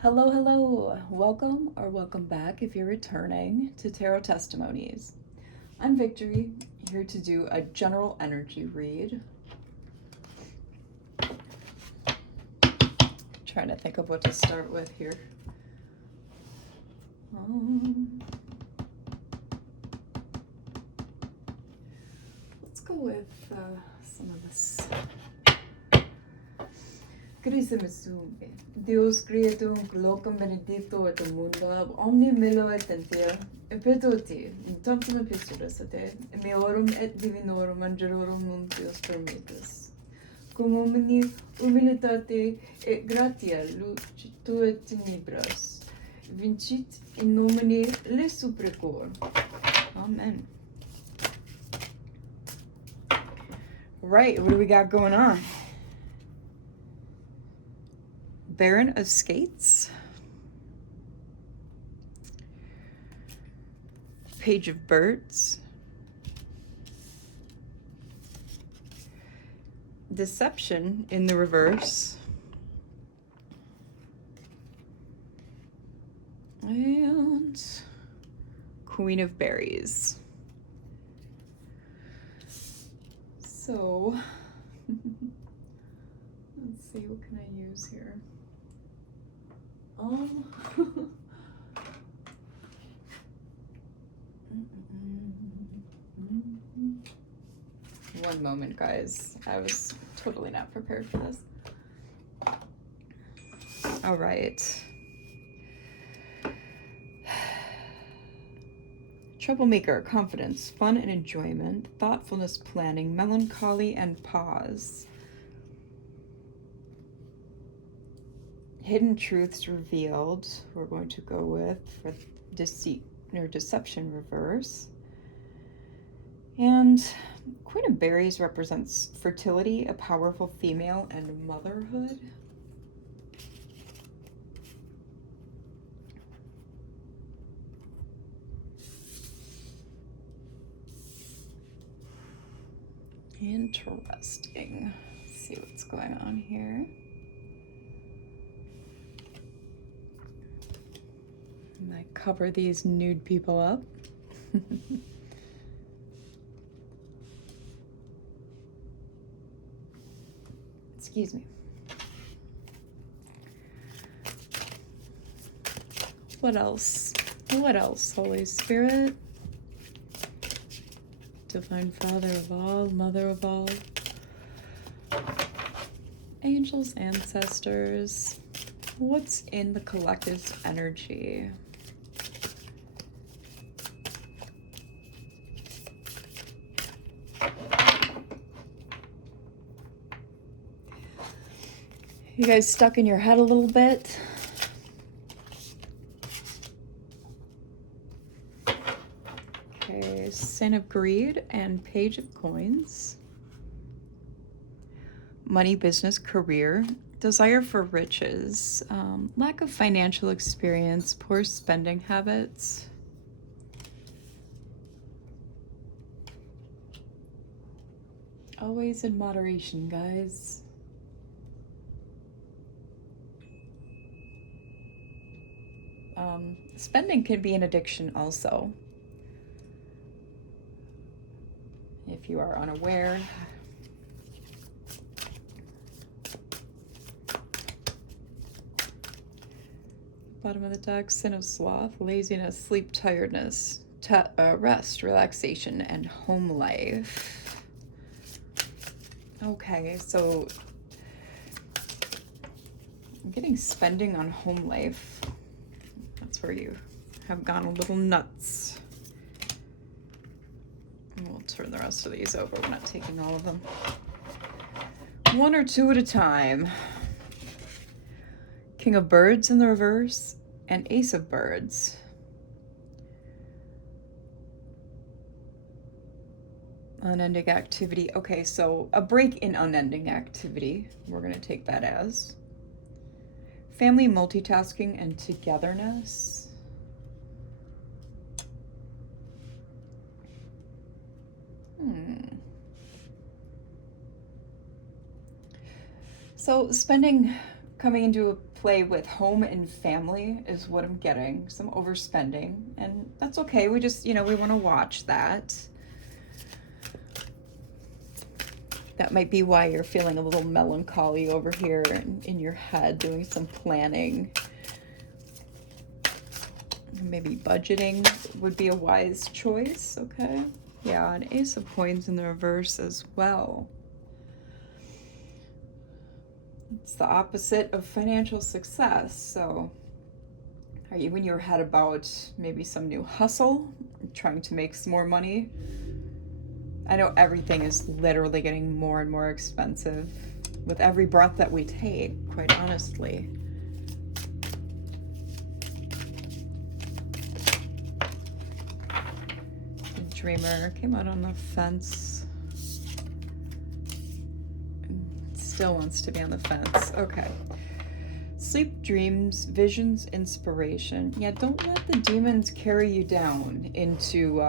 Hello, hello. Welcome or welcome back if you're returning to Tarot Testimonies. I'm Victory, here to do a general energy read. Trying to think of what to start with here. Let's go with some of this. Dios creator locum benedicto et mundo omni milo et entia epetoti in tantum epistolasate meorum et divinorum angelorum nuntius permittus cum omni humilitate et gratia lucitur et tenebras vincit in nomine le suprecor. Amen. Right, what do we got going on? Baron of Skates, Page of Birds, Deception in the reverse, and Queen of Berries. So, let's see, what can I use here? One moment, guys. I was totally not prepared for this. All right. Troublemaker, confidence, fun and enjoyment, thoughtfulness, planning, melancholy, and pause. Hidden truths revealed, we're going to go with for deceit or deception reverse. And Queen of Berries represents fertility, a powerful female, and motherhood. Interesting. Let's see what's going on here. And I cover these nude people up. Excuse me. What else? What else, Holy Spirit? Divine Father of all, Mother of all. Angels, ancestors. What's in the collective's energy? You guys stuck in your head a little bit? Okay, Sin of Greed and Page of Coins. Money, business, career. Desire for riches. Lack of financial experience. Poor spending habits. Always in moderation, guys. Spending can be an addiction also, if you are unaware. Bottom of the deck, Sin of Sloth, laziness, sleep, tiredness, rest, relaxation, and home life. Okay, so I'm getting spending on home life. That's where you have gone a little nuts. And we'll turn the rest of these over. We're not taking all of them. One or two at a time. King of Birds in the reverse and Ace of Birds. Unending activity. Okay, so a break in unending activity. We're going to take that as. Family, multitasking, and togetherness. So spending coming into a play with home and family is what I'm getting. Some overspending, and that's okay. We just, we want to watch that. That might be why you're feeling a little melancholy over here in your head, doing some planning. Maybe budgeting would be a wise choice, okay? Yeah, an Ace of Coins in the reverse as well. It's the opposite of financial success. So are you in your head about maybe some new hustle, trying to make some more money? I know everything is literally getting more and more expensive with every breath that we take, quite honestly. The Dreamer came out on the fence. Still wants to be on the fence. Okay. Sleep, dreams, visions, inspiration. Yeah, don't let the demons carry you down into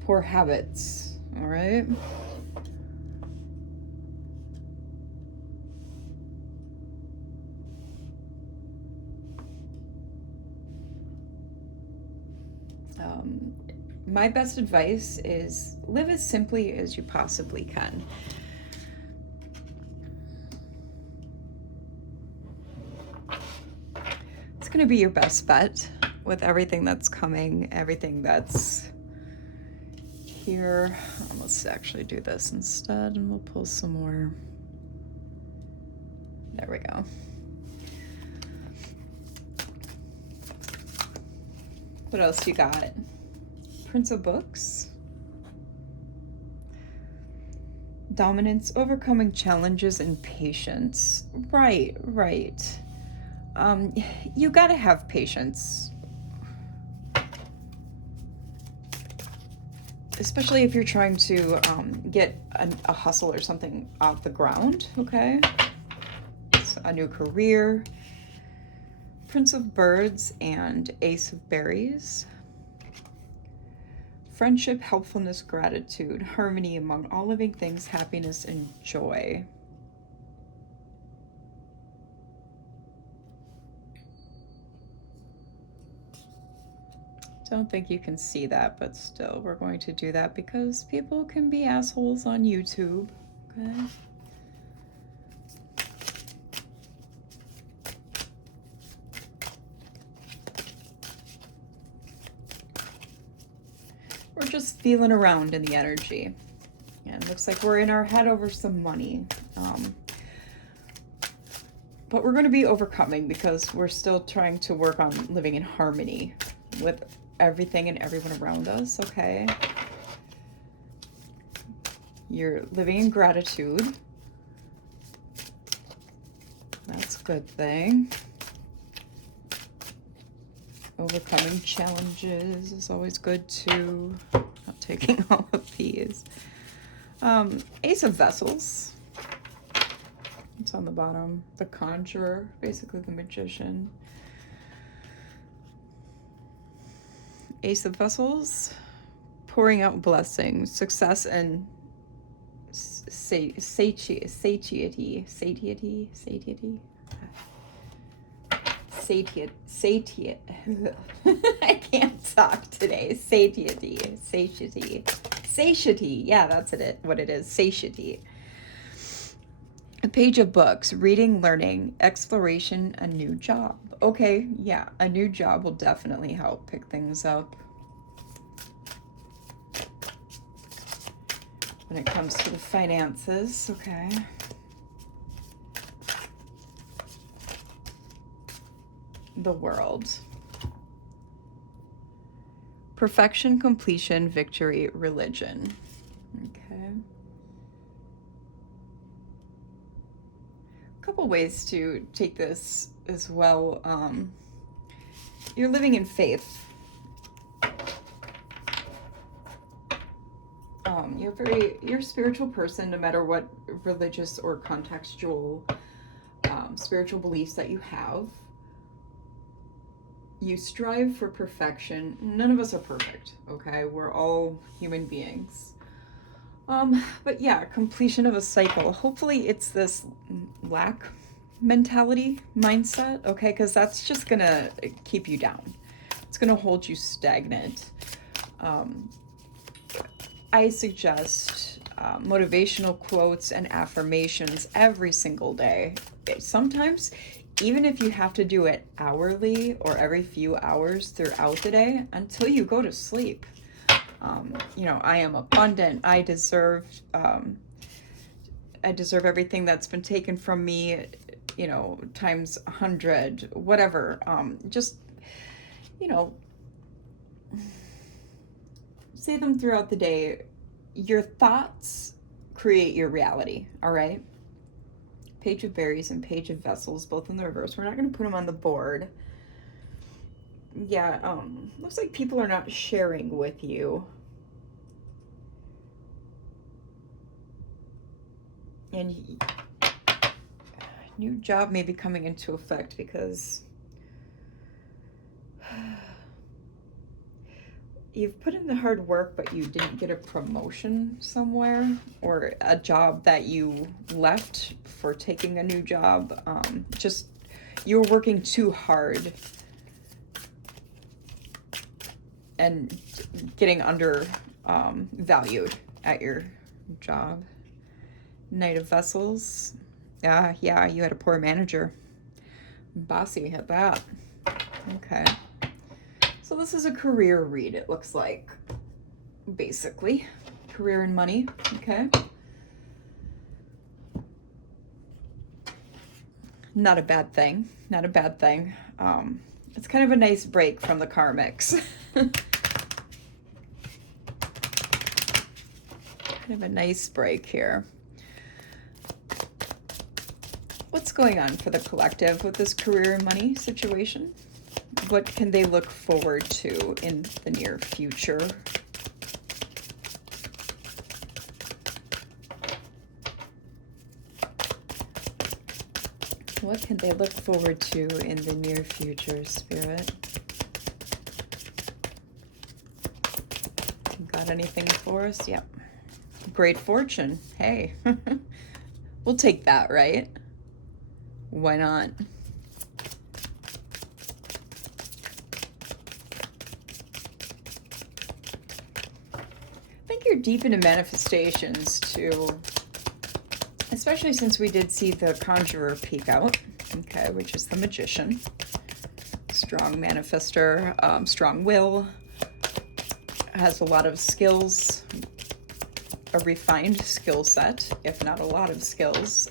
poor habits, all right? My best advice is live as simply as you possibly can. It's going to be your best bet with everything that's coming, everything that's here. Let's actually do this instead, and we'll pull some more. There we go. What else you got? Prince of Books. Dominance, overcoming challenges, and patience. Right. You gotta have patience. Especially if you're trying to get a hustle or something off the ground, okay? It's a new career. Prince of Birds and Ace of Berries. Friendship, helpfulness, gratitude, harmony among all living things, happiness, and joy. Don't think you can see that, but still, we're going to do that because people can be assholes on YouTube, okay? We're just feeling around in the energy. And it looks like we're in our head over some money. But we're going to be overcoming because we're still trying to work on living in harmony with everything and everyone around us, okay? You're living in gratitude. That's a good thing. Overcoming challenges is always good too. Not taking all of these. Ace of Vessels. It's on the bottom. The Conjurer, basically the Magician. Ace of Vessels. Pouring out blessings, success, and satiety. I can't talk today. Satiety. Yeah, that's it. What it is. Satiety. A page of books, reading, learning, exploration, a new job. Okay, yeah, a new job will definitely help pick things up when it comes to the finances, okay? The World. Perfection, completion, victory, religion. Okay. A couple ways to take this as well. You're living in faith. You're a spiritual person, no matter what religious or contextual spiritual beliefs that you have. You strive for perfection. None of us are perfect, okay? We're all human beings. But yeah, completion of a cycle. Hopefully it's this lack mentality, mindset, okay? Because that's just gonna keep you down. It's gonna hold you stagnant. I suggest motivational quotes and affirmations every single day. Sometimes, even if you have to do it hourly or every few hours throughout the day until you go to sleep. I am abundant. I deserve everything that's been taken from me, times 100, whatever. Just, say them throughout the day. Your thoughts create your reality, all right? Page of berries and page of vessels, both in the reverse. We're not going to put them on the board. Yeah, looks like people are not sharing with you. And new job may be coming into effect because you've put in the hard work, but you didn't get a promotion somewhere, or a job that you left for taking a new job. Just you were working too hard and getting valued at your job. Knight of Vessels. Yeah, you had a poor manager. Bossy at that. Okay. So this is a career read, it looks like. Basically. Career and money. Okay. Not a bad thing. Not a bad thing. It's kind of a nice break from the karmics. Kind of a nice break here. What's going on for the collective with this career and money situation? What can they look forward to in the near future? What can they look forward to in the near future, Spirit? Got anything for us? Yep. Great fortune. Hey, we'll take that, right? Why not? I think you're deep into manifestations too, especially since we did see the Conjurer peek out, okay, which is the Magician. Strong manifester, strong will, has a lot of skills, a refined skill set, if not a lot of skills.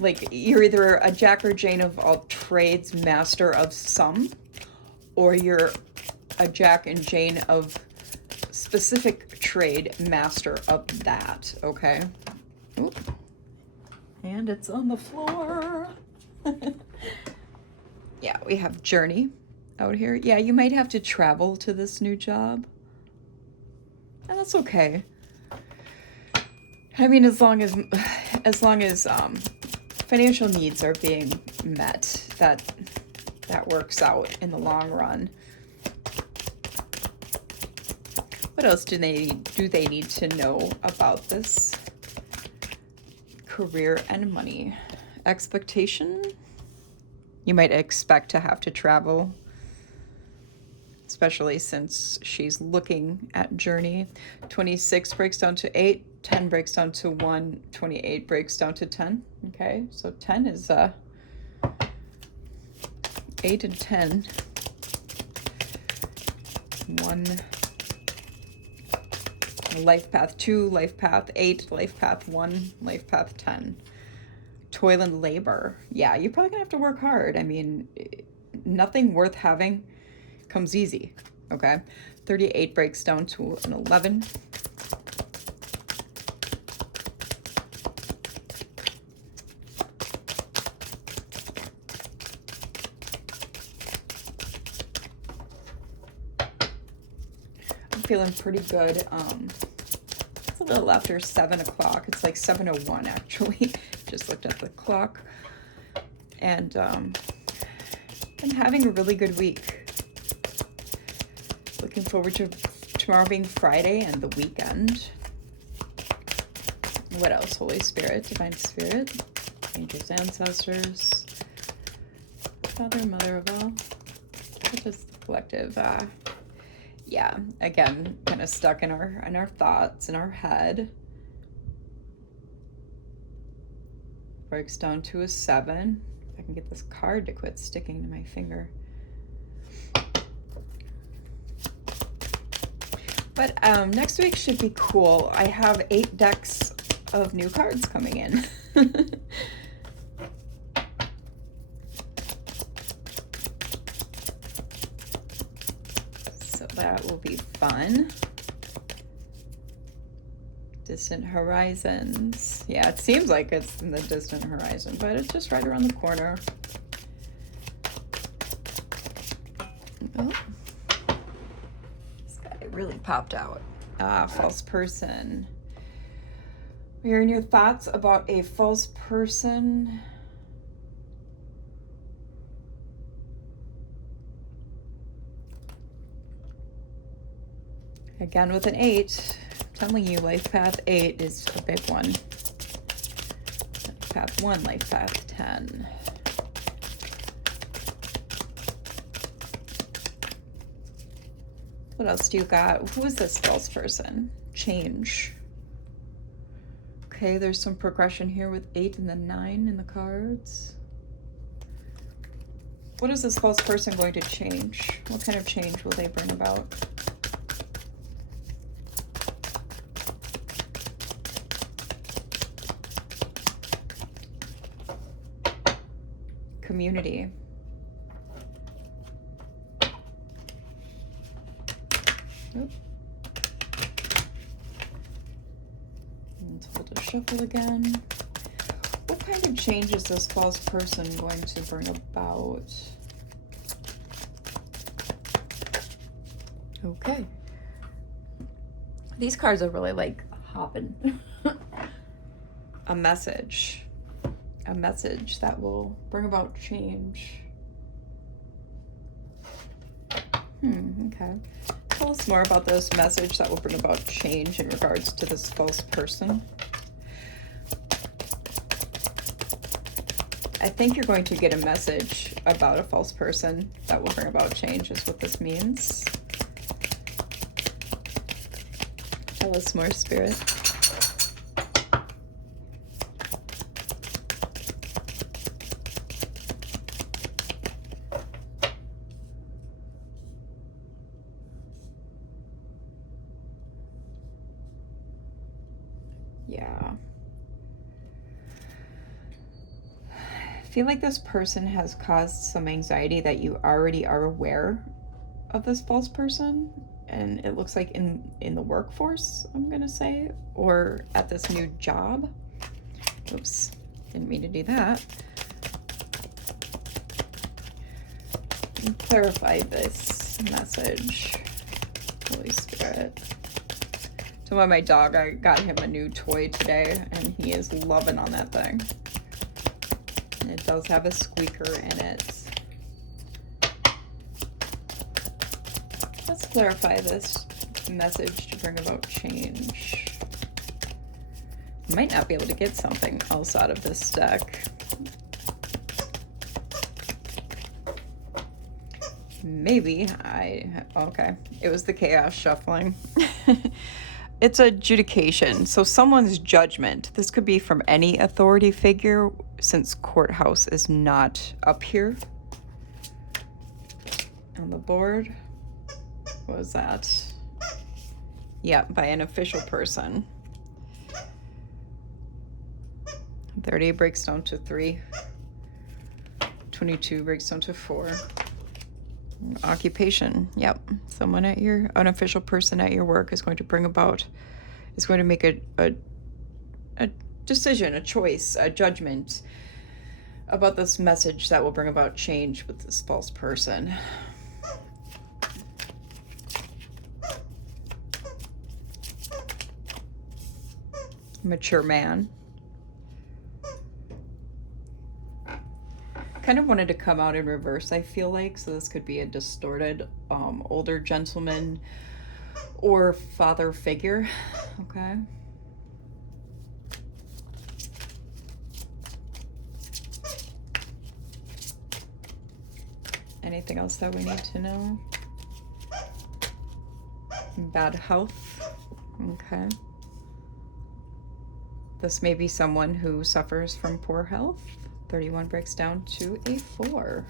Like you're either a Jack or Jane of all trades, master of some, or you're a Jack and Jane of specific trade, master of that, okay? Oop. And it's on the floor. Yeah, we have Journey out here. Yeah, you might have to travel to this new job. And that's okay. I mean, as long as financial needs are being met, that works out in the long run. What else do they need to know about this career and money? Expectation? You might expect to have to travel, especially since she's looking at Journey. 26 breaks down to 8, 10 breaks down to 1, 28 breaks down to 10. Okay, so 10 is 8 and 10. 1 life path 2, life path 8, life path 1, life path 10. Toil and labor. Yeah, you're probably gonna have to work hard. I mean, nothing worth having comes easy, okay? 38 breaks down to an 11. I'm feeling pretty good. It's a little after 7 o'clock. It's like 7:01 actually. Just looked at the clock. And I'm having a really good week. Looking forward to tomorrow being Friday and the weekend. What else? Holy Spirit, Divine Spirit, angels, ancestors, Father, Mother of all. Just the collective. Yeah, again, kind of stuck in our thoughts, in our head. Breaks down to a 7. If I can get this card to quit sticking to my finger. But next week should be cool. I have 8 decks of new cards coming in. So that will be fun. Distant horizons. Yeah, it seems like it's in the distant horizon, but it's just right around the corner. Oh. This guy really popped out. False person. You're in your thoughts about a false person. Again with an 8. I'm telling you, life path 8 is a big one. Life path 1, life path 10. What else do you got? Who is this false person? Change. Okay, there's some progression here with 8 and the 9 in the cards. What is this false person going to change? What kind of change will they bring about? Community. Oop. Let's hold a shuffle again. What kind of change is this false person going to bring about? Okay. These cards are really like hopping. A message. A message that will bring about change. Okay. Tell us more about this message that will bring about change in regards to this false person. I think you're going to get a message about a false person that will bring about change is what this means. Tell us more, Spirit. Yeah. I feel like this person has caused some anxiety that you already are aware of this false person. And it looks like in the workforce, I'm going to say, or at this new job. Oops, didn't mean to do that. Clarify this message, Holy Spirit. So my dog, I got him a new toy today, and he is loving on that thing. And it does have a squeaker in it. Let's clarify this message to bring about change. I might not be able to get something else out of this deck. Maybe okay. It was the chaos shuffling. It's adjudication. So someone's judgment. This could be from any authority figure since courthouse is not up here on the board. What was that? Yeah, by an official person. 30 breaks down to 3. 22 breaks down to 4. Occupation. Yep. Someone at an official person at your work is going to make a decision, a choice, a judgment about this message that will bring about change with this false person. Mature man. Kind of wanted to come out in reverse, I feel like, so this could be a distorted older gentleman or father figure. Okay. Anything else that we need to know? Bad health. Okay. This may be someone who suffers from poor health. 31 breaks down to a 4.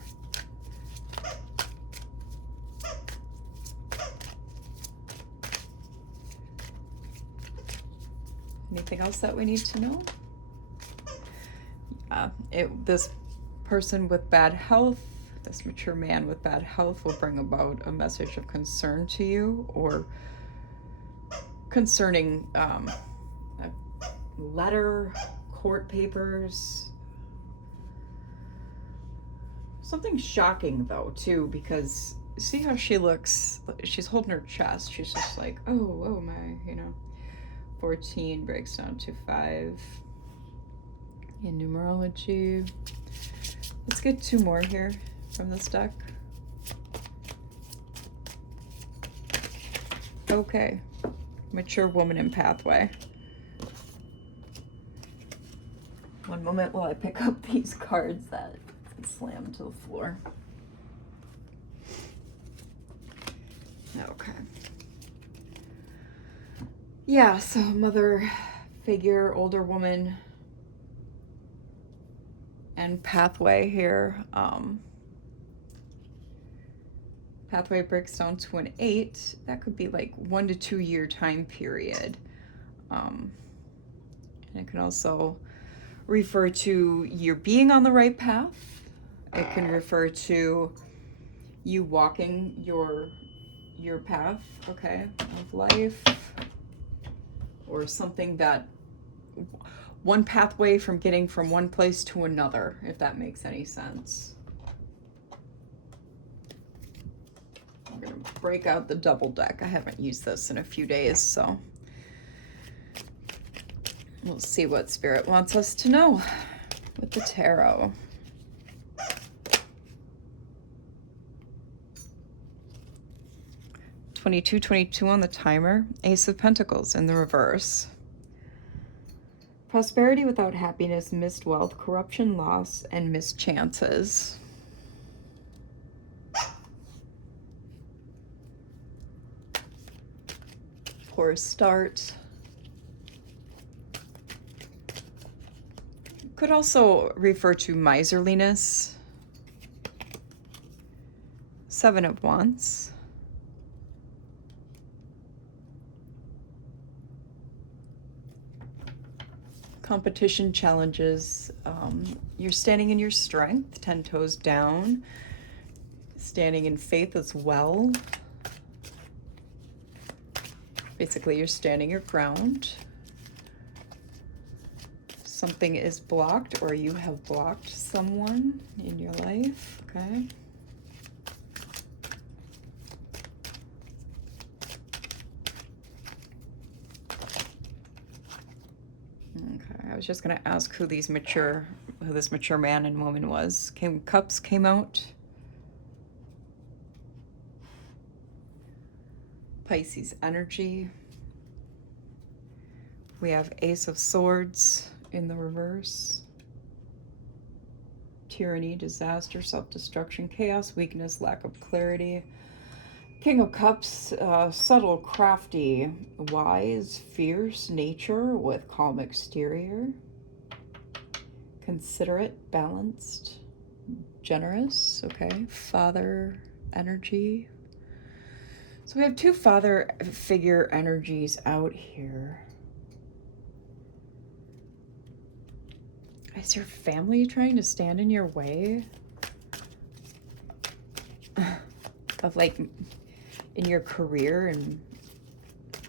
Anything else that we need to know? This person with bad health, this mature man with bad health, will bring about a message of concern to you, or concerning a letter, court papers. Something shocking though too, because see how she looks, she's holding her chest, she's just like, oh my, you know. 14 breaks down to 5 in numerology. Let's get 2 more here from this deck. Okay, mature woman in pathway. One moment while I pick up these cards that slam to the floor. Okay. Yeah, so mother figure, older woman, and pathway here. Pathway breaks down to an 8. That could be like 1 to 2 year time period. And it can also refer to your being on the right path. It can refer to you walking your path, okay, of life. Or something that, one pathway from getting from one place to another, if that makes any sense. I'm gonna break out the double deck. I haven't used this in a few days, so we'll see what Spirit wants us to know with the tarot. $22 on the timer. Ace of Pentacles in the reverse. Prosperity without happiness, missed wealth, corruption, loss, and missed chances. Poor start. Could also refer to miserliness. 7 of Wands. Competition, challenges. You're standing in your strength, 10 toes down, standing in faith as well. Basically, you're standing your ground. Something is blocked, or you have blocked someone in your life, okay? I was just going to ask who this mature man and woman was. Cups came out. Pisces energy. We have Ace of Swords in the reverse. Tyranny, disaster, self-destruction, chaos, weakness, lack of clarity. King of Cups, subtle, crafty, wise, fierce nature with calm exterior. Considerate, balanced, generous, okay. Father energy. So we have 2 father figure energies out here. Is your family trying to stand in your way? Of like in your career and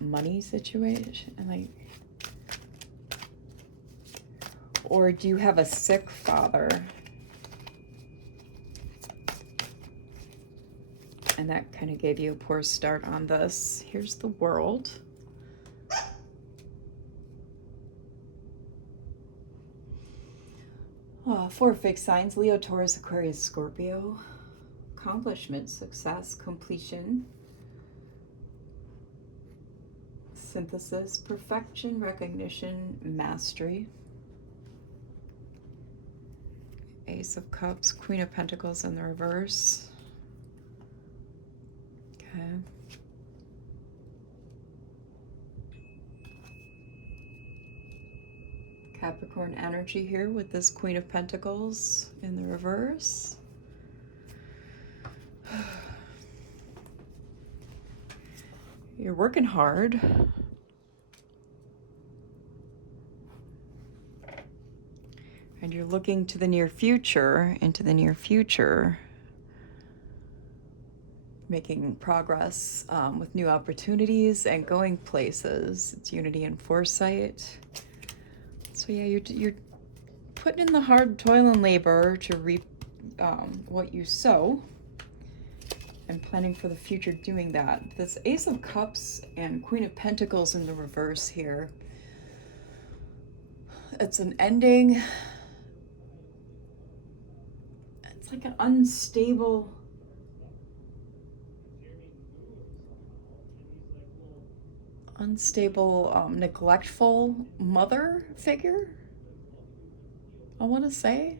money situation, and like, or do you have a sick father and that kind of gave you a poor start on this? Here's the World. Oh, 4 fixed signs: Leo, Taurus, Aquarius, Scorpio. Accomplishment, success, completion, synthesis, perfection, recognition, mastery. Ace of Cups, Queen of Pentacles in the reverse. Okay. Capricorn energy here with this Queen of Pentacles in the reverse. You're working hard. And you're looking to the near future, into the near future, making progress with new opportunities and going places. It's unity and foresight. So yeah, you're putting in the hard toil and labor to reap what you sow, and planning for the future doing that. This Ace of Cups and Queen of Pentacles in the reverse here. It's an ending. It's like an unstable, neglectful mother figure, I want to say.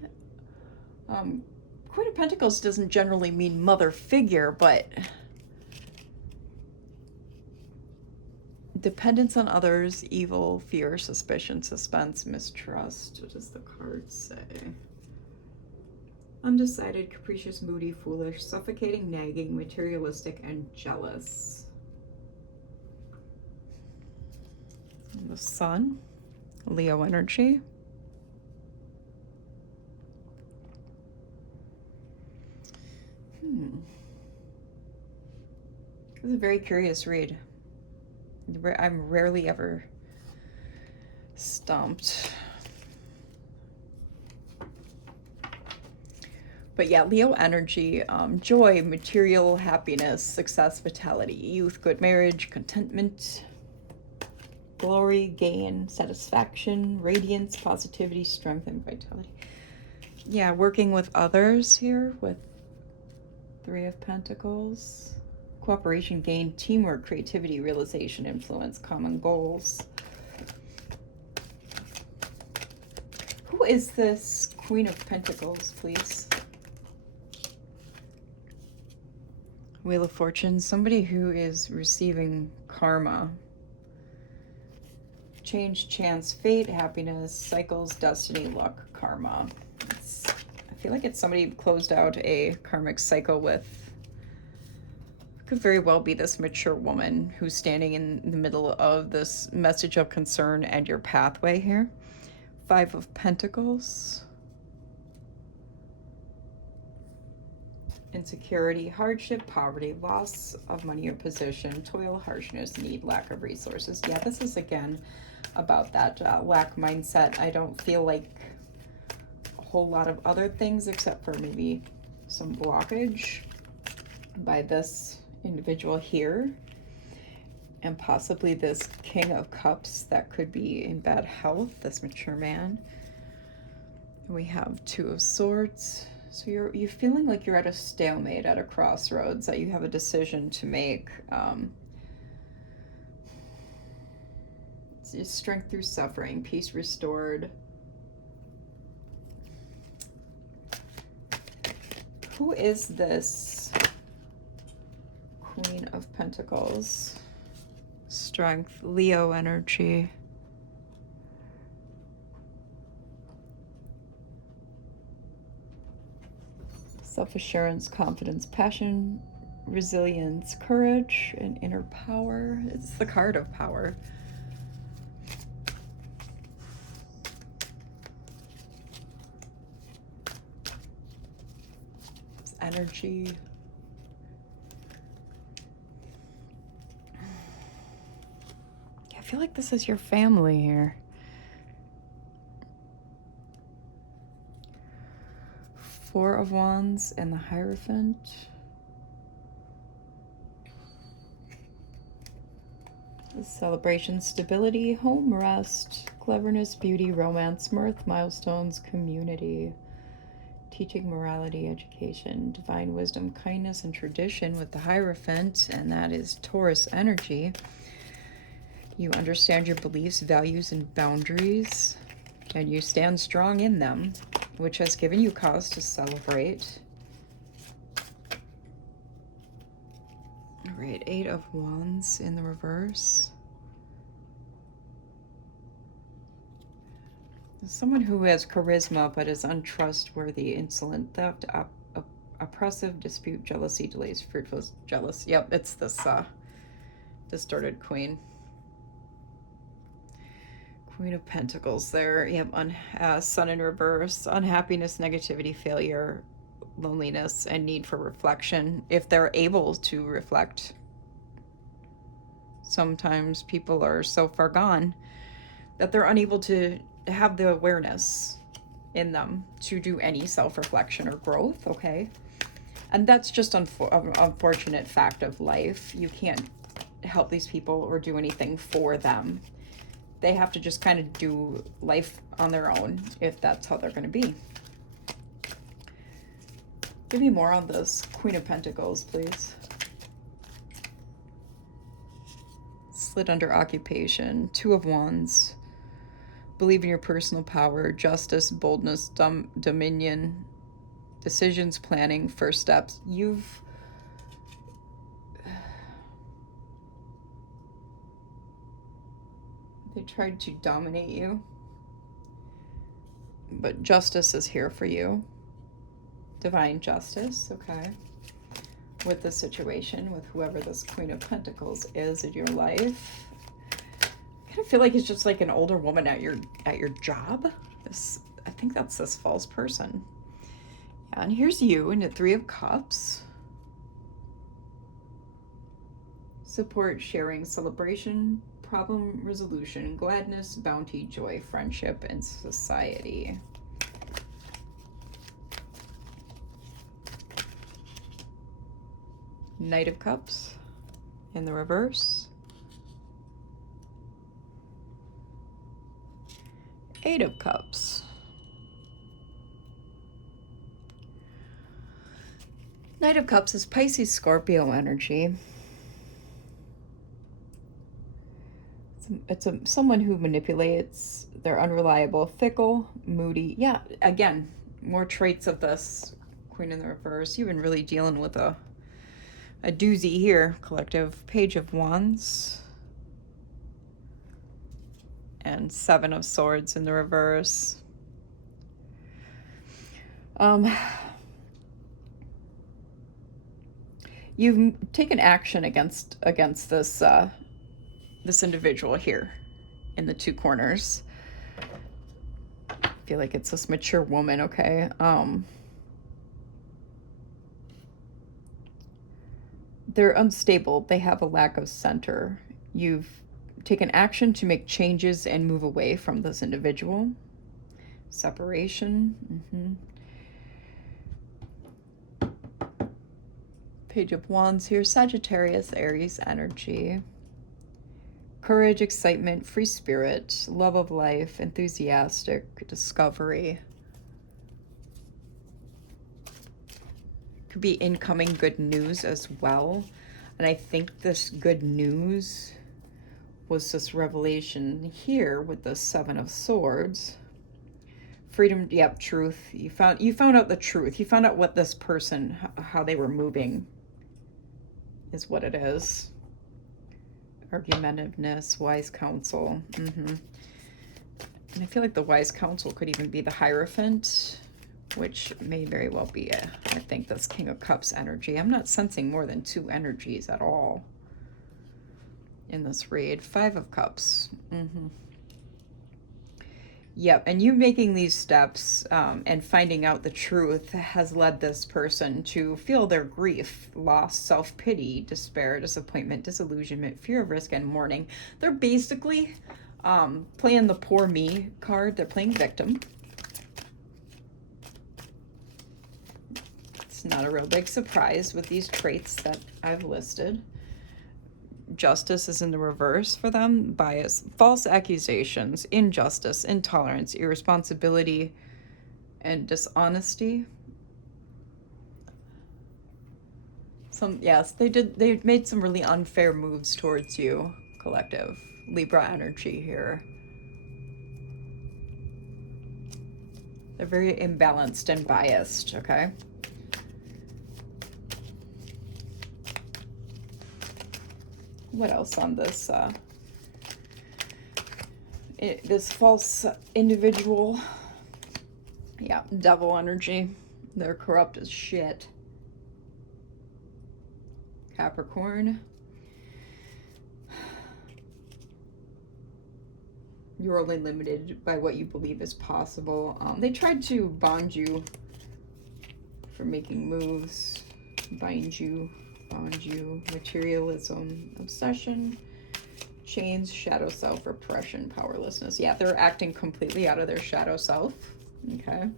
Queen of Pentacles doesn't generally mean mother figure, but dependence on others, evil, fear, suspicion, suspense, mistrust. What does the card say? Undecided, capricious, moody, foolish, suffocating, nagging, materialistic, and jealous. And the Sun, Leo energy. This is a very curious read. I'm rarely ever stumped. But yeah, Leo energy, joy, material, happiness, success, vitality, youth, good marriage, contentment, glory, gain, satisfaction, radiance, positivity, strength, and vitality. Yeah, working with others here with Three of Pentacles. Cooperation, gain, teamwork, creativity, realization, influence, common goals. Who is this Queen of Pentacles, please? Wheel of Fortune, somebody who is receiving karma. Change, chance, fate, happiness, cycles, destiny, luck, karma. I feel like it's somebody who closed out a karmic cycle with. Could very well be this mature woman who's standing in the middle of this message of concern and your pathway here. Five of Pentacles. Insecurity, hardship, poverty, loss of money or position, toil, harshness, need, lack of resources. Yeah, this is again about that lack mindset. I don't feel like a whole lot of other things except for maybe some blockage by this individual here, and possibly this King of Cups that could be in bad health, this mature man. We have Two of Swords. So you're feeling like you're at a stalemate, at a crossroads, that you have a decision to make. It's strength through suffering, peace restored. Who is this Queen of Pentacles? Strength, Leo energy. Self-assurance, confidence, passion, resilience, courage, and inner power. It's the card of power. It's energy. I feel like this is your family here. Four of Wands and the Hierophant. Celebration, stability, home, rest, cleverness, beauty, romance, mirth, milestones, community, teaching, morality, education, divine wisdom, kindness, and tradition with the Hierophant, and that is Taurus energy. You understand your beliefs, values, and boundaries, and you stand strong in them, which has given you cause to celebrate. All right, 8 of Wands in the reverse. Someone who has charisma but is untrustworthy, insolent, theft, oppressive, dispute, jealousy, delays, fruitless, jealous. Yep, it's this distorted queen. Queen of Pentacles there. Yep, Sun in reverse. Unhappiness, negativity, failure, loneliness, and need for reflection. If they're able to reflect. Sometimes people are so far gone that they're unable to have the awareness in them to do any self-reflection or growth, okay? And that's just an unfortunate fact of life. You can't help these people or do anything for them. They have to just kind of do life on their own if that's how they're going to be. Give me more on this Queen of Pentacles, please. Slid under occupation. 2 of Wands. Believe in your personal power. Justice, boldness, dominion, decisions, planning, first steps. They tried to dominate you, but justice is here for you. Divine justice, okay. With the situation, with whoever this Queen of Pentacles is in your life. I kind of feel like it's just like an older woman at your job. I think that's this false person. Yeah, and here's you in the 3 of Cups. Support, sharing, celebration, problem resolution, gladness, bounty, joy, friendship, and society. Knight of Cups in the reverse. 8 of Cups. Knight of Cups is Pisces, Scorpio energy. It's someone who manipulates. They're unreliable, fickle, moody. Yeah, again, more traits of this Queen in the reverse. You've been really dealing with a doozy here, collective. Page of Wands. And 7 of Swords in the reverse. You've taken action against this this individual here in the 2 corners. I feel like it's this mature woman, okay? They're unstable. They have a lack of center. You've taken action to make changes and move away from this individual. Separation. Page of Wands here. Sagittarius, Aries energy. Courage, excitement, free spirit, love of life, enthusiastic, discovery. Could be incoming good news as well. And I think this good news was this revelation here with the 7 of Swords. Freedom, yep, truth. You found out the truth. You found out what this person, how they were moving is what it is. Argumentiveness, wise counsel. And I feel like the wise counsel could even be the Hierophant, which may very well be I think that's King of Cups energy. I'm not sensing more than 2 energies at all in this read. 5 of Cups. Yep, and you making these steps and finding out the truth has led this person to feel their grief, loss, self-pity, despair, disappointment, disillusionment, fear of risk, and mourning. They're basically playing the poor me card. They're playing victim. It's not a real big surprise with these traits that I've listed. Justice is in the reverse for them. Bias, false accusations, injustice, intolerance, irresponsibility, and dishonesty. They made some really unfair moves towards you, collective. Libra energy here. They're very imbalanced and biased, okay? What else on this? This false individual. Yeah, devil energy. They're corrupt as shit. Capricorn. You're only limited by what you believe is possible. They tried to bond you for making moves, bind you, bond you, materialism, obsession, chains, shadow self, repression, powerlessness. Yeah, they're acting completely out of their shadow self. Okay.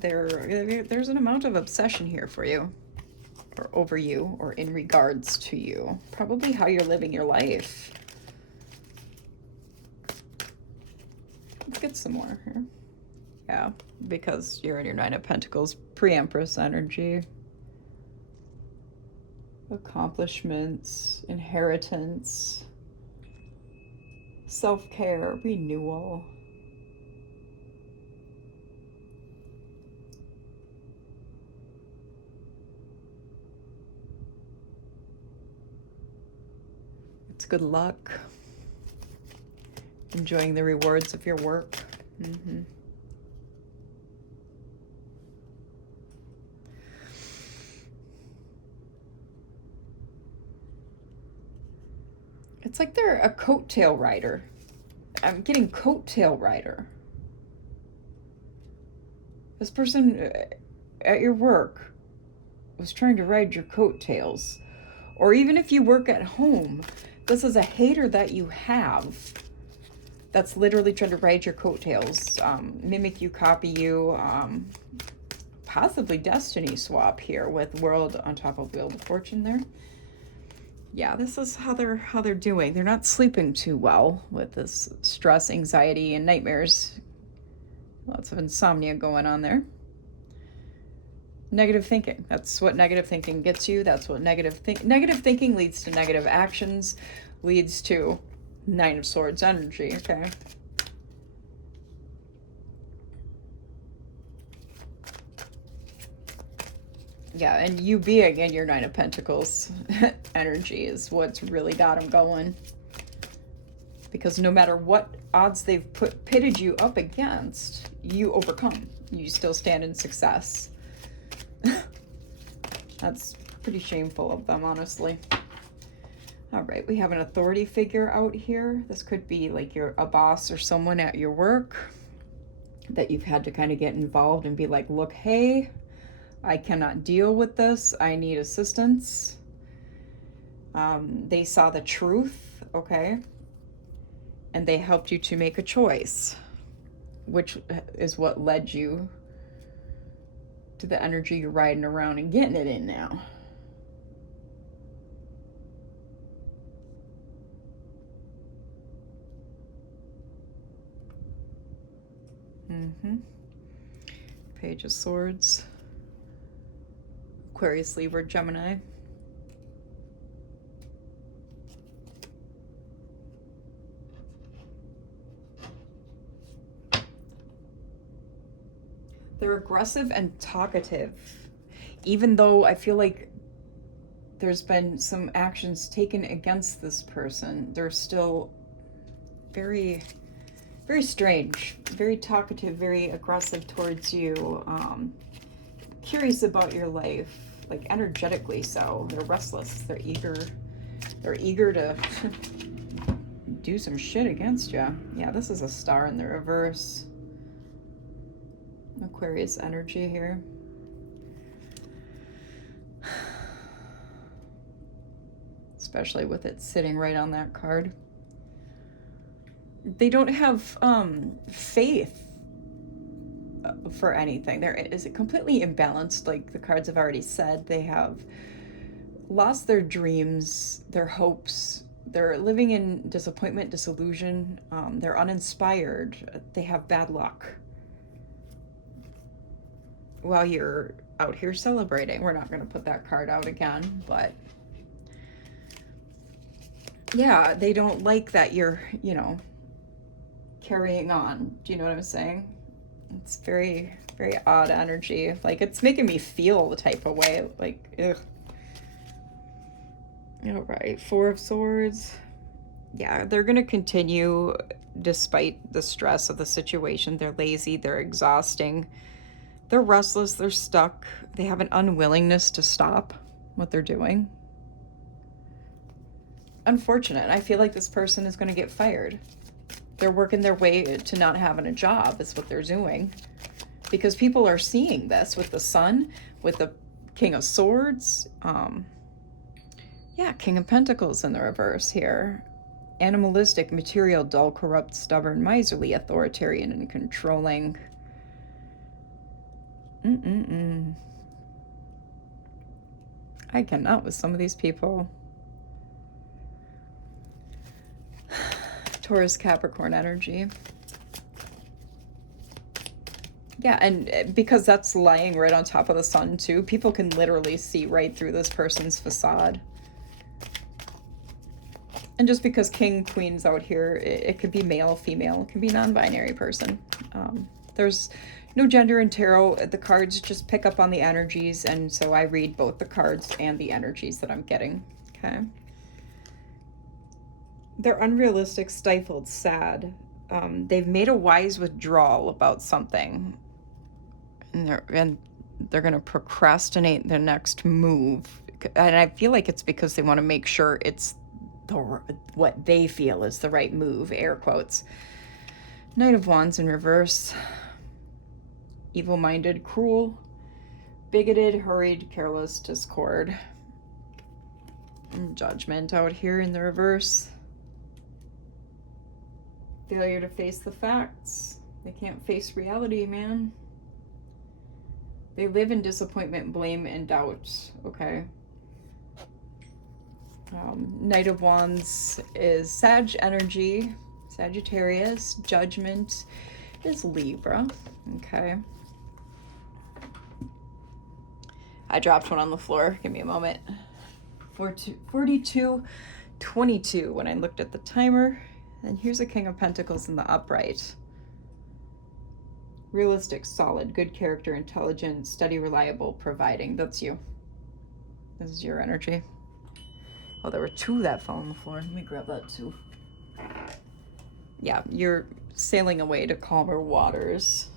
There's an amount of obsession here for you, or over you, or in regards to you. Probably how you're living your life. Let's get some more here. Yeah, because you're in your Nine of Pentacles, pre-Empress energy. Accomplishments, inheritance, self-care, renewal. It's good luck. Enjoying the rewards of your work. Mm-hmm. It's like they're a coattail rider. I'm getting coattail rider. This person at your work was trying to ride your coattails. Or even if you work at home, this is a hater that you have that's literally trying to ride your coattails, mimic you, copy you, possibly destiny swap here with World on top of Wheel of Fortune there. Yeah, this is how they're doing. They're not sleeping too well with this stress, anxiety, and nightmares. Lots of insomnia going on there. Negative thinking. That's what negative thinking gets you. That's what negative thinking leads to negative actions, leads to Nine of Swords energy, okay? Yeah, and you being in your Nine of Pentacles energy is what's really got them going. Because no matter what odds they've pitted you up against, you overcome. You still stand in success. That's pretty shameful of them, honestly. All right, we have an authority figure out here. This could be like a boss or someone at your work that you've had to kind of get involved and be like, look, hey, I cannot deal with this. I need assistance. They saw the truth, okay? And they helped you to make a choice, which is what led you to the energy you're riding around and getting it in now. Page of Swords. Aquarius, Libra, Gemini. They're aggressive and talkative. Even though I feel like there's been some actions taken against this person, they're still very, very strange, very talkative, very aggressive towards you, curious about your life, like energetically so. They're restless, they're eager to do some shit against you. Yeah, this is a Star in the reverse. Aquarius energy here. Especially with it sitting right on that card. They don't have faith for anything. There is it completely imbalanced, like the cards have already said. They have lost their dreams, their hopes. They're living in disappointment, disillusion. They're uninspired. They have bad luck. While you're out here celebrating. We're not going to put that card out again, but yeah, they don't like that you're, carrying on. Do you know what I'm saying? It's very, very odd energy. Like, it's making me feel the type of way. Like, ugh. All right, Four of Swords. Yeah, they're going to continue despite the stress of the situation. They're lazy, they're exhausting, they're restless, they're stuck. They have an unwillingness to stop what they're doing. Unfortunate. I feel like this person is going to get fired. They're working their way to not having a job is what they're doing. Because people are seeing this with the Sun, with the King of Swords. Yeah, King of Pentacles in the reverse here. Animalistic, material, dull, corrupt, stubborn, miserly, authoritarian, and controlling. I cannot with some of these people. Taurus, Capricorn energy. Yeah, and because that's lying right on top of the Sun too, people can literally see right through this person's facade. And just because King, Queen's out here, it could be male, female, it can be non-binary person. There's no gender in tarot. The cards just pick up on the energies, and so I read both the cards and the energies that I'm getting, okay? They're unrealistic, stifled, sad. They've made a wise withdrawal about something, and they're going to procrastinate their next move. And I feel like it's because they want to make sure it's what they feel is the right move, air quotes. Knight of Wands in reverse. Evil-minded, cruel, bigoted, hurried, careless, discord. And Judgment out here in the reverse. Failure to face the facts. They can't face reality, man. They live in disappointment, blame, and doubt, okay? Knight of Wands is Sag energy, Sagittarius. Judgment is Libra, okay? I dropped one on the floor. Give me a moment. 42:22 when I looked at the timer. And here's a King of Pentacles in the upright. Realistic, solid, good character, intelligent, steady, reliable, providing. That's you. This is your energy. Oh, there were two that fell on the floor. Let me grab that too. Yeah, you're sailing away to calmer waters.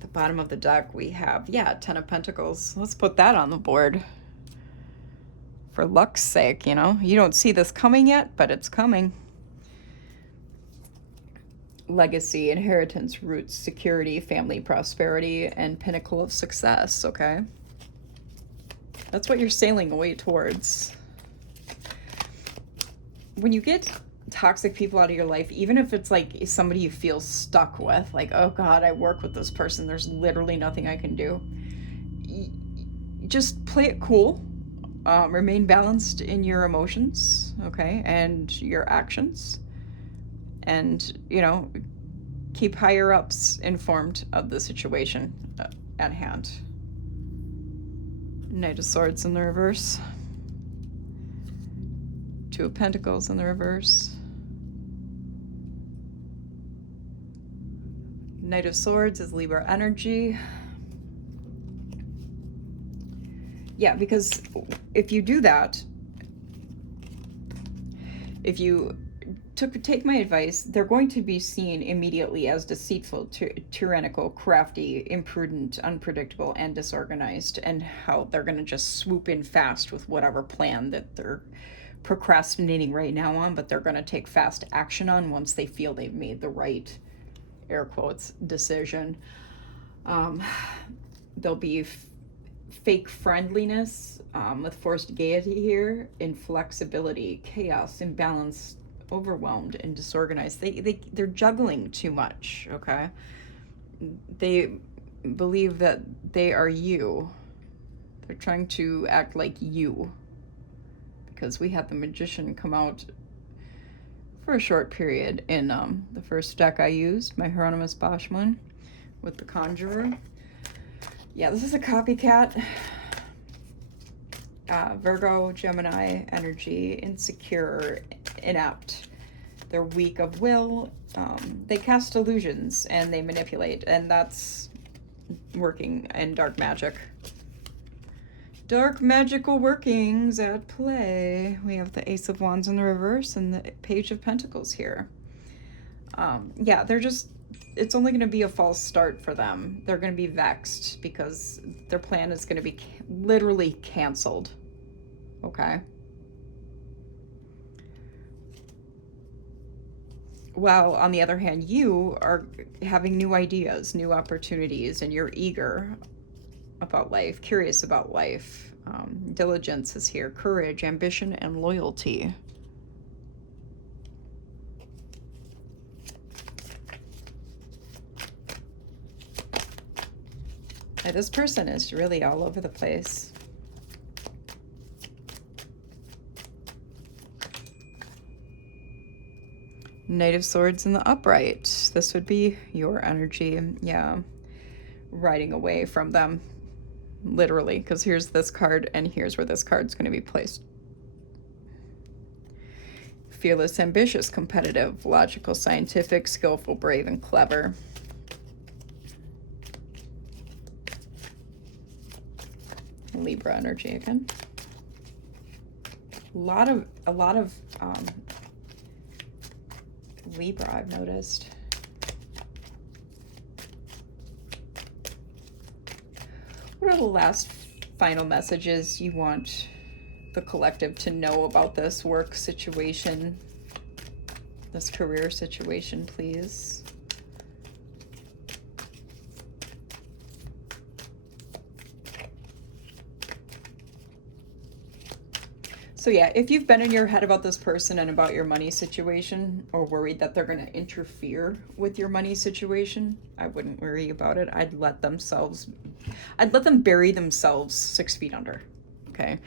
The bottom of the deck we have, yeah, Ten of Pentacles. Let's put that on the board. For luck's sake, you know? You don't see this coming yet, but it's coming. Legacy, inheritance, roots, security, family, prosperity, and pinnacle of success, okay? That's what you're sailing away towards. When you get toxic people out of your life, even if it's like somebody you feel stuck with, like, oh God, I work with this person, there's literally nothing I can do. Just play it cool. Remain balanced in your emotions, okay, and your actions. And, you know, keep higher ups informed of the situation at hand. Knight of Swords in the reverse. Two of Pentacles in the reverse. Knight of Swords is Libra energy. Yeah, because if you do that, if you take my advice, they're going to be seen immediately as deceitful, tyrannical, crafty, imprudent, unpredictable, and disorganized, and how they're going to just swoop in fast with whatever plan that they're procrastinating right now on, but they're going to take fast action on once they feel they've made the right, air quotes, decision. There'll be fake friendliness with forced gaiety here, inflexibility, chaos, imbalance, overwhelmed, and disorganized. They're juggling too much, okay? They believe that they are you. They're trying to act like you. Because we had the Magician come out for a short period in the first deck I used, my Hieronymus Bosch one, with the Conjurer. Yeah, this is a copycat. Virgo, Gemini energy, insecure, inept, They're weak of will. They cast illusions and they manipulate, and that's working in dark magic. Dark magical workings at play. We have the Ace of Wands in the reverse and the Page of Pentacles here. Yeah, they're just, it's only going to be a false start for them. They're going to be vexed because their plan is going to be literally canceled. Okay? While on the other hand, you are having new ideas, new opportunities, and you're eager about life, curious about life. Diligence is here, courage, ambition, and loyalty. And this person is really all over the place. Knight of Swords in the upright. This would be your energy. Yeah. Riding away from them. Literally. Because here's this card and here's where this card's going to be placed. Fearless, ambitious, competitive, logical, scientific, skillful, brave, and clever. Libra energy again. A lot of Libra, I've noticed. What are the last final messages you want the collective to know about this work situation, this career situation, please? So yeah, if you've been in your head about this person and about your money situation, or worried that they're going to interfere with your money situation, I wouldn't worry about it. I'd let them bury themselves 6 feet under. Okay.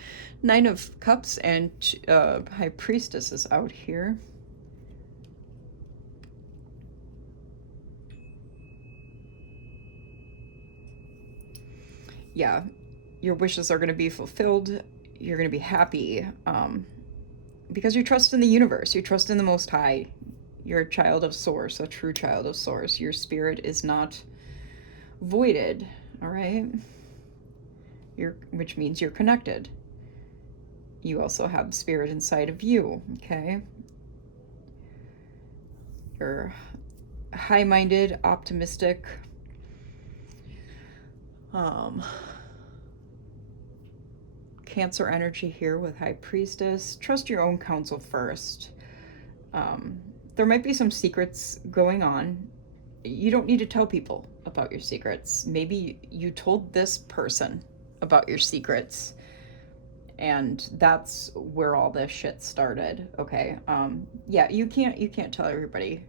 9 of Cups and High Priestess is out here. Yeah, your wishes are going to be fulfilled. You're going to be happy because you trust in the universe. You trust in the Most High. You're a child of Source, a true child of Source. Your spirit is not voided, all right? Which means you're connected. You also have spirit inside of you, okay? You're high-minded, optimistic, Cancer energy here with High Priestess. Trust your own counsel first. There might be some secrets going on. You don't need to tell people about your secrets. Maybe you told this person about your secrets, and that's where all this shit started. Okay. Yeah, you can't tell everybody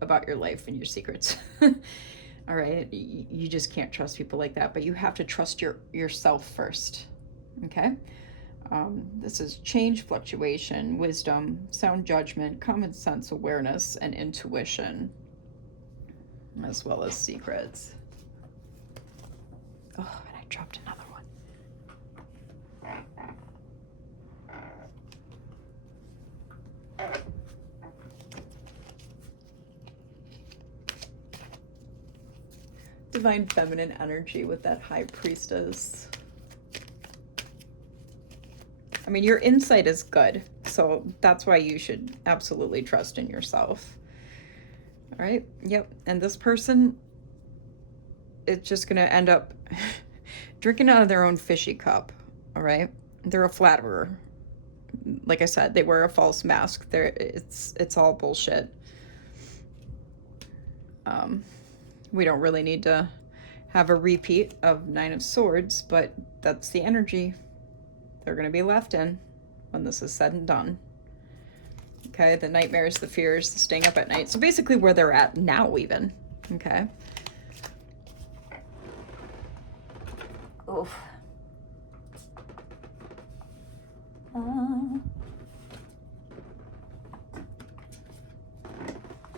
about your life and your secrets. All right. You just can't trust people like that, but you have to trust yourself first. Okay. This is change, fluctuation, wisdom, sound judgment, common sense, awareness, and intuition, as well as secrets. Oh, and I dropped another one. Divine feminine energy with that High Priestess. I mean, your insight is good, so that's why you should absolutely trust in yourself. All right, yep. And this person, it's just going to end up drinking out of their own fishy cup, all right? They're a flatterer. Like I said, they wear a false mask. It's all bullshit. We don't really need to have a repeat of 9 of Swords, but that's the energy they're going to be left in when this is said and done. Okay, the nightmares, the fears, the staying up at night. So basically where they're at now even. Okay. Oof.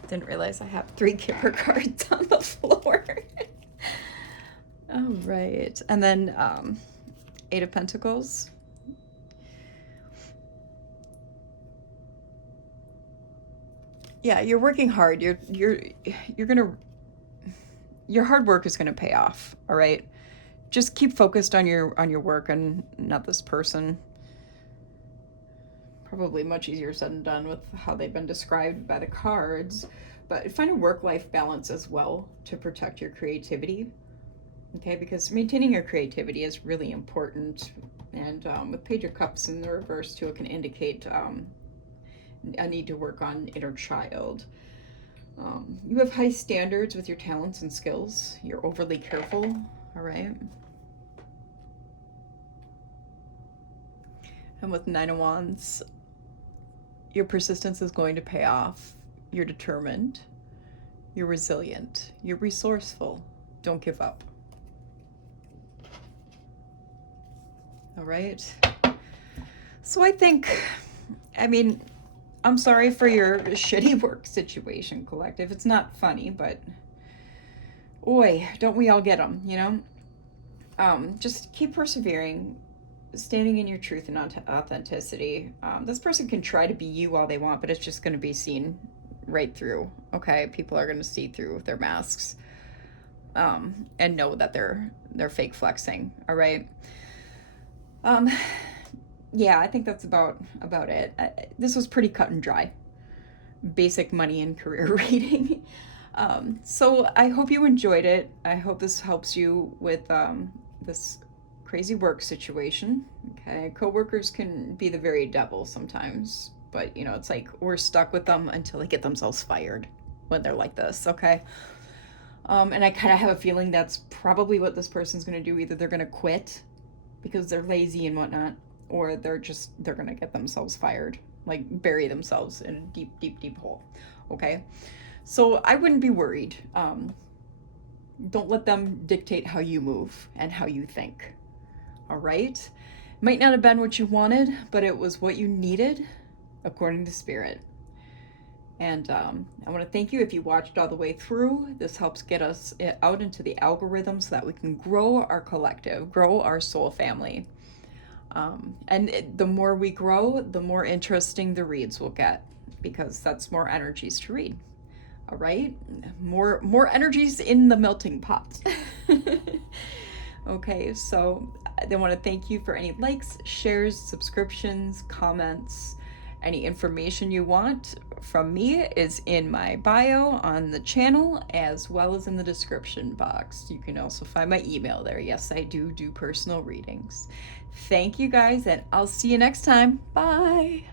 Didn't realize I have 3 giver cards on the floor. All right. And then 8 of Pentacles. Yeah, you're working hard. You're gonna, your hard work is gonna pay off. All right. Just keep focused on your work and not this person. Probably much easier said than done with how they've been described by the cards, but find a work-life balance as well to protect your creativity. Okay, because maintaining your creativity is really important. And with Page of Cups in the reverse too, it can indicate a need to work on inner child. You have high standards with your talents and skills. You're overly careful, all right? And with Nine of Wands, your persistence is going to pay off. You're determined. You're resilient. You're resourceful. Don't give up. All right. So I mean, I'm sorry for your shitty work situation, collective. It's not funny, but oi, don't we all get them, you know? Just keep persevering, standing in your truth and authenticity. This person can try to be you all they want, but it's just going to be seen right through. Okay, people are going to see through their masks, and know that they're fake flexing. All right. Yeah, I think that's about it. This was pretty cut and dry. Basic money and career reading. So I hope you enjoyed it. I hope this helps you with this crazy work situation. Okay, coworkers can be the very devil sometimes, but you know, it's like we're stuck with them until they get themselves fired when they're like this. Okay. And I kind of have a feeling that's probably what this person's going to do. Either they're going to quit because they're lazy and whatnot, or they're going to get themselves fired, like bury themselves in a deep, deep, deep hole. Okay. So I wouldn't be worried. Don't let them dictate how you move and how you think. All right. Might not have been what you wanted, but it was what you needed according to spirit. And I want to thank you if you watched all the way through. This helps get us out into the algorithm so that we can grow our collective, grow our soul family. And the more we grow, the more interesting the reads will get, because that's more energies to read. All right, more energies in the melting pot. Okay, so I want to thank you for any likes, shares, subscriptions, comments. Any information you want from me is in my bio on the channel, as well as in the description box. You can also find my email there. Yes, I do personal readings. Thank you guys, and I'll see you next time. Bye.